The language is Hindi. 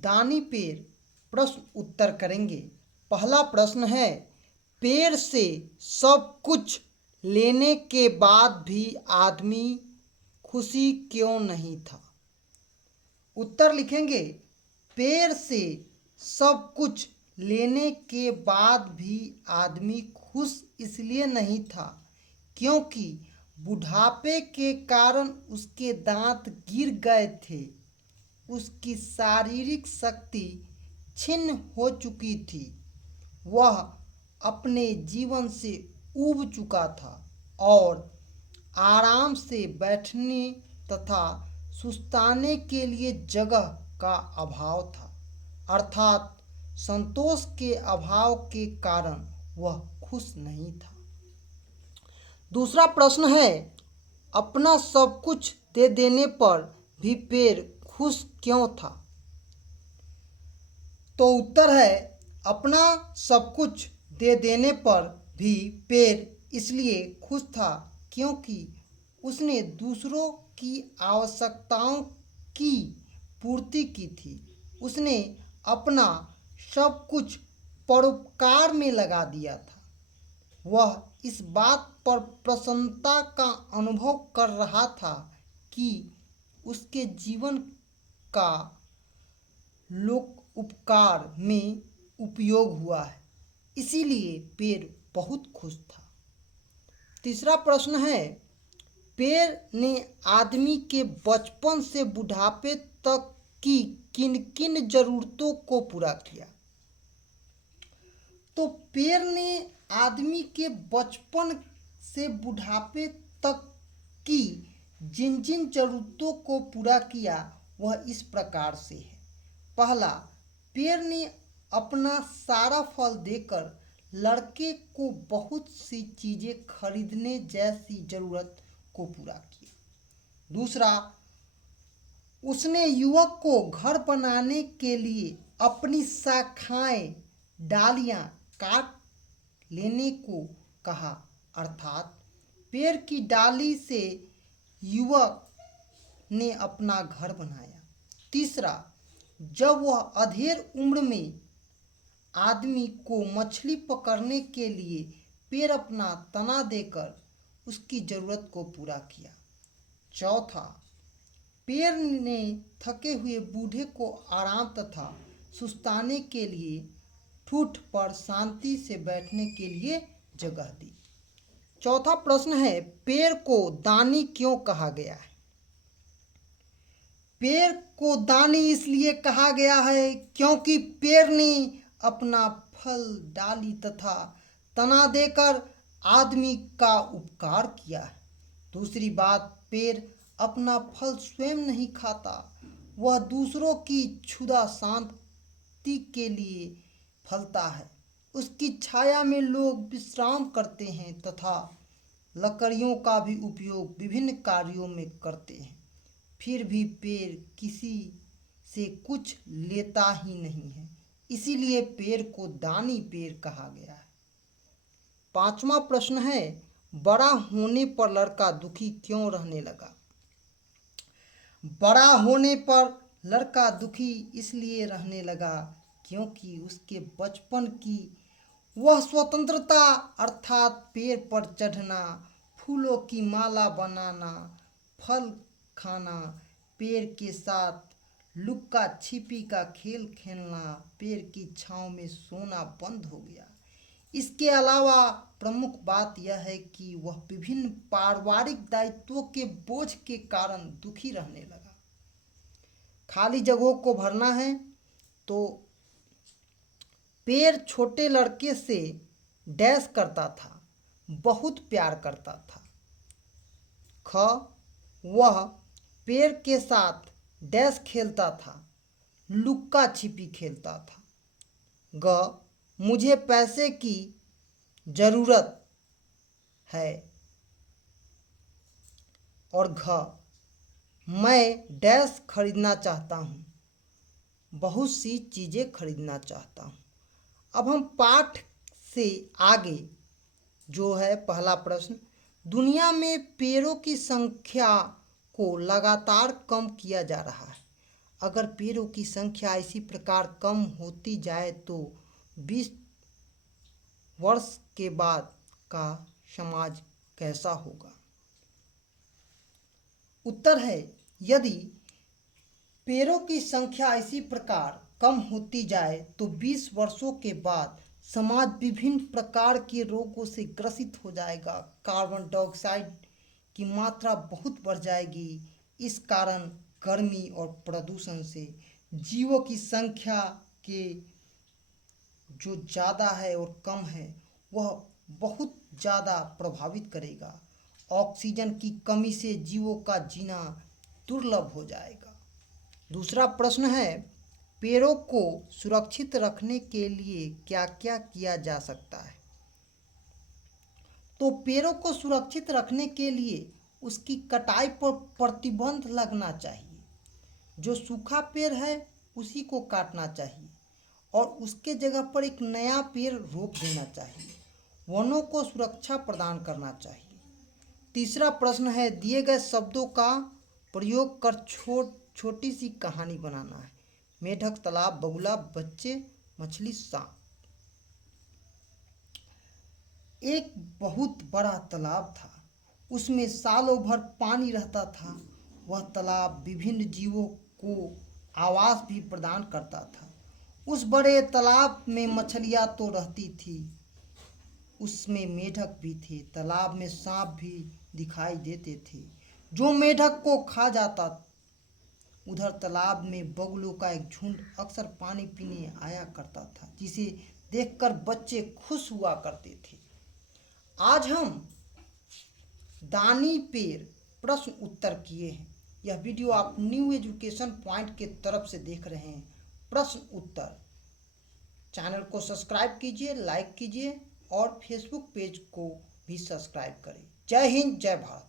दानी पेड़ प्रश्न उत्तर करेंगे। पहला प्रश्न है, पेड़ से सब कुछ लेने के बाद भी आदमी खुशी क्यों नहीं था? उत्तर लिखेंगे, पेड़ से सब कुछ लेने के बाद भी आदमी खुश इसलिए नहीं था क्योंकि बुढ़ापे के कारण उसके दांत गिर गए थे, उसकी शारीरिक शक्ति छिन्न हो चुकी थी, वह अपने जीवन से ऊब चुका था और आराम से बैठने तथा सुस्ताने के लिए जगह का अभाव था, अर्थात संतोष के अभाव के कारण वह खुश नहीं था। दूसरा प्रश्न है, अपना सब कुछ दे देने पर भी पेड़ खुश क्यों था? तो उत्तर है, अपना सब कुछ दे देने पर भी पेड़ इसलिए खुश था क्योंकि उसने दूसरों की आवश्यकताओं की पूर्ति की थी। उसने अपना सब कुछ परोपकार में लगा दिया था। वह इस बात पर प्रसन्नता का अनुभव कर रहा था कि उसके जीवन का लोक उपकार में उपयोग हुआ है, इसीलिए पेड़ बहुत खुश था। तीसरा प्रश्न है, पेड़ ने आदमी के बचपन से बुढ़ापे तक की किन किन जरूरतों को पूरा किया? तो पेड़ ने आदमी के बचपन से बुढ़ापे तक की जिन जिन जरूरतों को पूरा किया वह इस प्रकार से है। पहला, पेड़ ने अपना सारा फल देकर लड़के को बहुत सी चीजें खरीदने जैसी जरूरत को पूरा किया। दूसरा, उसने युवक को घर बनाने के लिए अपनी शाखाएं डालियां काट लेने को कहा, अर्थात पेड़ की डाली से युवक ने अपना घर बनाया। तीसरा, जब वह अधेड़ उम्र में आदमी को मछली पकड़ने के लिए पेड़ अपना तना देकर उसकी जरूरत को पूरा किया। चौथा, पेड़ ने थके हुए बूढ़े को आराम तथा सुस्ताने के लिए ठूठ पर शांति से बैठने के लिए जगह दी। चौथा प्रश्न है, पेड़ को दानी क्यों कहा गया है? पेड़ को दानी इसलिए कहा गया है क्योंकि पेड़ ने अपना फल डाली तथा तना देकर आदमी का उपकार किया है। दूसरी बात, पेड़ अपना फल स्वयं नहीं खाता, वह दूसरों की क्षुधा शांति के लिए फलता है। उसकी छाया में लोग विश्राम करते हैं तथा लकड़ियों का भी उपयोग विभिन्न कार्यों में करते हैं। फिर भी पेड़ किसी से कुछ लेता ही नहीं है, इसीलिए पेड़ को दानी पेड़ कहा गया है। पांचवा प्रश्न है, बड़ा होने पर लड़का दुखी क्यों रहने लगा? बड़ा होने पर लड़का दुखी इसलिए रहने लगा क्योंकि उसके बचपन की वह स्वतंत्रता, अर्थात पेड़ पर चढ़ना, फूलों की माला बनाना, फल खाना, पेड़ के साथ लुक्का छिपी का खेल खेलना, पेड़ की छांव में सोना बंद हो गया। इसके अलावा प्रमुख बात यह है कि वह विभिन्न पारिवारिक दायित्वों के बोझ के कारण दुखी रहने लगा। खाली जगहों को भरना है तो पेड़ छोटे लड़के से डैश करता था, बहुत प्यार करता था। ख, वह पेड़ के साथ डैश खेलता था, लुक्का छिपी खेलता था। ग, मुझे पैसे की जरूरत है। और घ, मैं डैश खरीदना चाहता हूँ, बहुत सी चीज़ें खरीदना चाहता हूँ। अब हम पाठ से आगे जो है पहला प्रश्न, दुनिया में पेड़ों की संख्या को लगातार कम किया जा रहा है, अगर पेड़ों की संख्या इसी प्रकार कम होती जाए तो 20 वर्ष के बाद का समाज कैसा होगा? उत्तर है, यदि पेड़ों की संख्या इसी प्रकार कम होती जाए तो 20 वर्षों के बाद समाज विभिन्न प्रकार के रोगों से ग्रसित हो जाएगा। कार्बन डाइऑक्साइड की मात्रा बहुत बढ़ जाएगी। इस कारण गर्मी और प्रदूषण से जीवों की संख्या के जो ज़्यादा है और कम है वह बहुत ज़्यादा प्रभावित करेगा। ऑक्सीजन की कमी से जीवों का जीना दुर्लभ हो जाएगा। दूसरा प्रश्न है, पेड़ों को सुरक्षित रखने के लिए क्या क्या किया जा सकता है? तो पेड़ों को सुरक्षित रखने के लिए उसकी कटाई पर प्रतिबंध लगना चाहिए। जो सूखा पेड़ है उसी को काटना चाहिए और उसके जगह पर एक नया पेड़ रोप देना चाहिए। वनों को सुरक्षा प्रदान करना चाहिए। तीसरा प्रश्न है, दिए गए शब्दों का प्रयोग कर छोटी सी कहानी बनाना है। मेढक, तालाब, बगुला, बच्चे, मछली, सांप। एक बहुत बड़ा तालाब था। उसमें सालों भर पानी रहता था। वह तालाब विभिन्न जीवों को आवास भी प्रदान करता था। उस बड़े तालाब में मछलियाँ तो रहती थी, उसमें मेढक भी थे। तालाब में सांप भी दिखाई देते थे जो मेढक को खा जाता। उधर तालाब में बगुलों का एक झुंड अक्सर पानी पीने आया करता था, जिसे देखकर बच्चे खुश हुआ करते थे। आज हम दानी पेड़ प्रश्न उत्तर किए हैं। यह वीडियो आप न्यू एजुकेशन पॉइंट के तरफ से देख रहे हैं। प्रश्न उत्तर चैनल को सब्सक्राइब कीजिए, लाइक कीजिए और फेसबुक पेज को भी सब्सक्राइब करें। जय हिंद, जय भारत।